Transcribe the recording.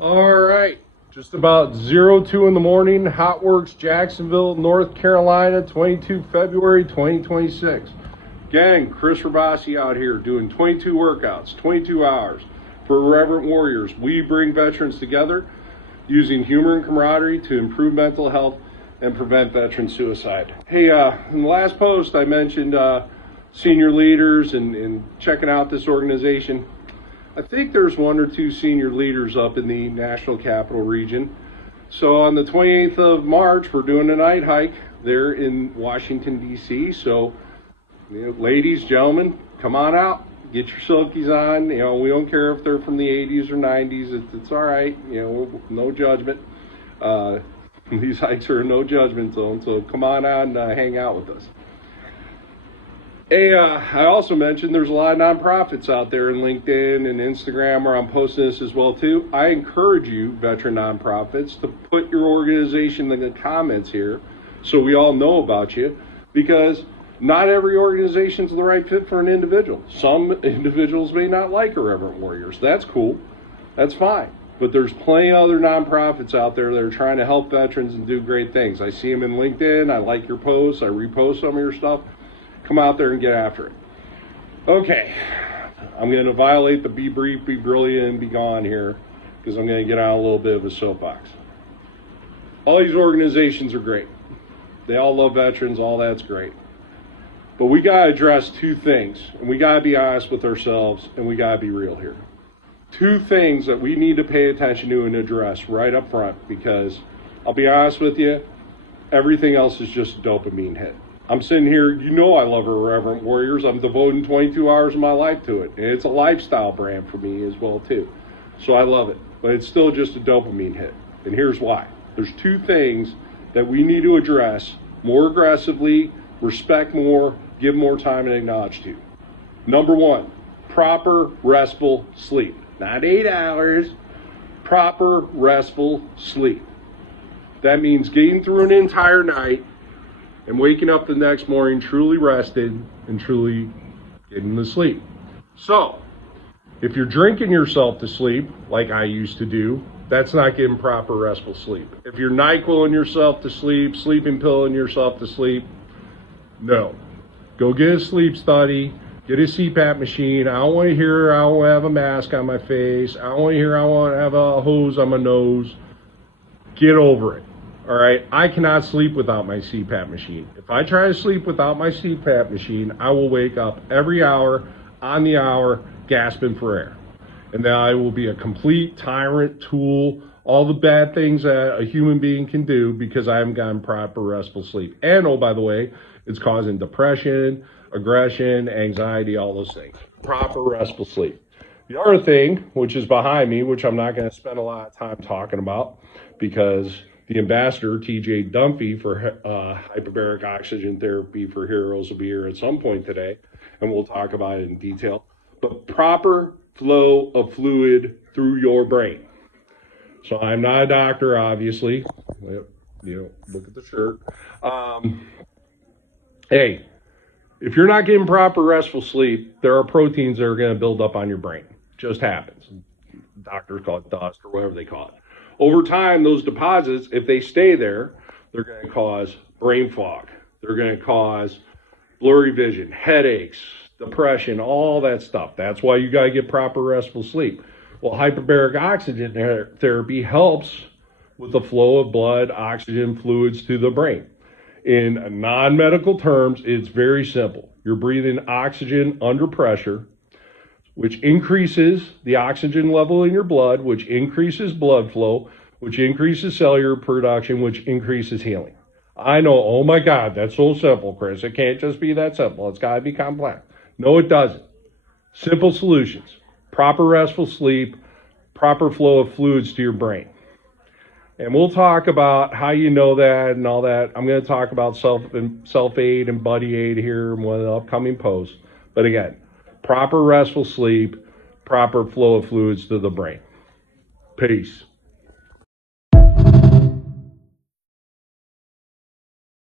All right, just about 02 in the morning, HotWorks, Jacksonville, North Carolina, 22 February 2026. Gang, Chris Rabasi out here doing 22 workouts, 22 hours for Irreverent Warriors. We bring veterans together using humor and camaraderie to improve mental health and prevent veteran suicide. Hey, in the last post I mentioned senior leaders and checking out this organization. I think there's one or two senior leaders up in the National Capital Region. So on the 28th of March, we're doing a night hike there in Washington, D.C. So, ladies, gentlemen, come on out, get your silkies on. We don't care if they're from the 80s or 90s. It's all right. No judgment. These hikes are a no judgment zone. So come on out and hang out with us. Hey, I also mentioned there's a lot of nonprofits out there in LinkedIn and Instagram where I'm posting this as well too. I encourage you, veteran nonprofits, to put your organization in the comments here so we all know about you, because not every organization is the right fit for an individual. Some individuals may not like Irreverent Warriors. That's cool. That's fine. But there's plenty of other nonprofits out there that are trying to help veterans and do great things. I see them in LinkedIn. I like your posts. I repost some of your stuff. Come out there and get after it. Okay, I'm going to violate the be brief, be brilliant, and be gone here, because I'm going to get on a little bit of a soapbox. All these organizations are great. They all love veterans, all that's great. But we got to address two things, and we got to be honest with ourselves, and we got to be real here. Two things that we need to pay attention to and address right up front, because I'll be honest with you, everything else is just a dopamine hit. I'm sitting here, I love Irreverent Warriors. I'm devoting 22 hours of my life to it. And it's a lifestyle brand for me as well, too. So I love it. But it's still just a dopamine hit. And here's why. There's two things that we need to address more aggressively, respect more, give more time and acknowledge to. Number one, proper restful sleep. Not 8 hours, proper restful sleep. That means getting through an entire night and waking up the next morning truly rested and truly getting to sleep. So, if you're drinking yourself to sleep, like I used to do, that's not getting proper restful sleep. If you're NyQuiling yourself to sleep, sleeping pilling yourself to sleep, no. Go get a sleep study, get a CPAP machine. I don't want to hear I want to have a mask on my face. I don't want to hear I want to have a hose on my nose. Get over it. All right, I cannot sleep without my CPAP machine. If I try to sleep without my CPAP machine, I will wake up every hour, on the hour, gasping for air. And then I will be a complete tyrant, tool, all the bad things that a human being can do because I haven't gotten proper restful sleep. And oh, by the way, it's causing depression, aggression, anxiety, all those things. Proper restful sleep. The other thing, which is behind me, which I'm not going to spend a lot of time talking about because the ambassador, TJ Dunphy, for hyperbaric oxygen therapy for heroes will be here at some point today, and we'll talk about it in detail. But proper flow of fluid through your brain. So I'm not a doctor, obviously. Look at the shirt. Hey, if you're not getting proper restful sleep, there are proteins that are going to build up on your brain. It just happens. Doctors call it dust or whatever they call it. Over time, those deposits, if they stay there, they're going to cause brain fog. They're going to cause blurry vision, headaches, depression, all that stuff. That's why you got to get proper restful sleep. Well, hyperbaric oxygen therapy helps with the flow of blood, oxygen, fluids to the brain. In non-medical terms, it's very simple. You're breathing oxygen under pressure, which increases the oxygen level in your blood, which increases blood flow, which increases cellular production, which increases healing. I know, oh my God, that's so simple, Chris. It can't just be that simple. It's got to be complex. No, it doesn't. Simple solutions. Proper restful sleep, proper flow of fluids to your brain. And we'll talk about how you know that and all that. I'm going to talk about self-aid and buddy aid here in one of the upcoming posts. But again, proper restful sleep, proper flow of fluids to the brain. Peace.